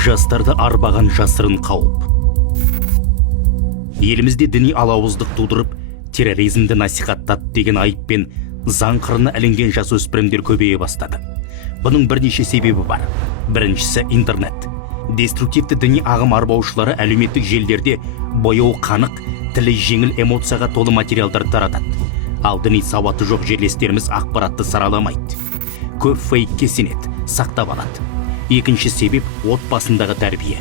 Жастарды арбаған жасырын қауіп. Елімізде діни алауыздық тудырып, терроризмді насихаттады деген айыппен заң қырына ілінген жасөспірімдер көбейе бастады. Бұның бірнеше себебі бар. Біріншісі интернет. Деструктивті діни ағым арбаушылары әлеуметтік желілерде бояуы қанық, тілі жеңіл эмоцияға толы материалдар таратады. Ал діни сауаты жоқ жерлестеріміз ақпаратты сараламайды. Көп фейкке сенеді, сақтап алады. Екінші себеп отбасындағы тәрбие.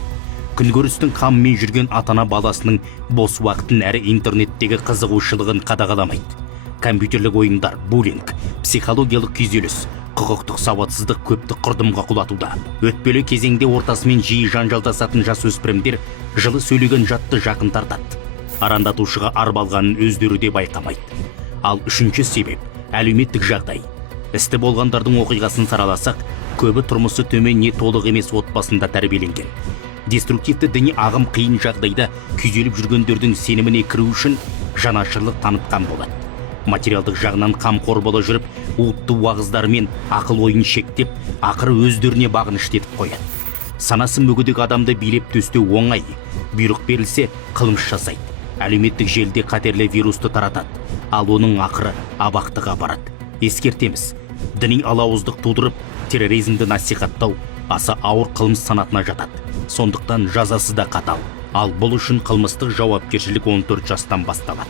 Күнкөрістің қамымен жүрген атана баласының бос уақытын әрі интернеттегі қызығушылығын қадағаламайды. Компьютерлік ойындар, буллинг, психологиялық күйзеліс, құқықтық сауатсыздық көпті құрдымға құлатуда. Өтпелі кезеңде ортасымен жиі жанжалдасатын жасөспірімдер жылы сөйлеген жатты жақын тартады. Арандатушыға арбалғанын өздері де байқамайды. Ал үшінші себеп әлеуметтік жағдай. Істі болғандардың оқиғасын сараласақ, көбі тұрмысы төмен не толық емес отбасында тәрбиеленген. Деструктивті діни ағым қиын жағдайда күйзеліп жүргендердің сеніміне кіру үшін жанашырлық танытқан болады. Материалдық жағынан қамқор бола жүріп, уытты уағыздарымен ақыл ойын шектеп, ақыры өздеріне бағынышты етіп қояды. Санасы мүгедек адамды билеп төстеу оңай, бұйрық берілсе қылмыс жасайды. Әлеуметтік желіде қатерлі вирусты таратады, ал оның ақыры абақтыға барады. Ескертеміз, діни алауыздық тудырып, терроризмді насихаттау аса ауыр қылмыс санатына жатады. Сондықтан жазасы да қатал. Ал бұл үшін қылмыстық жауапкершілік 14 жастан басталады.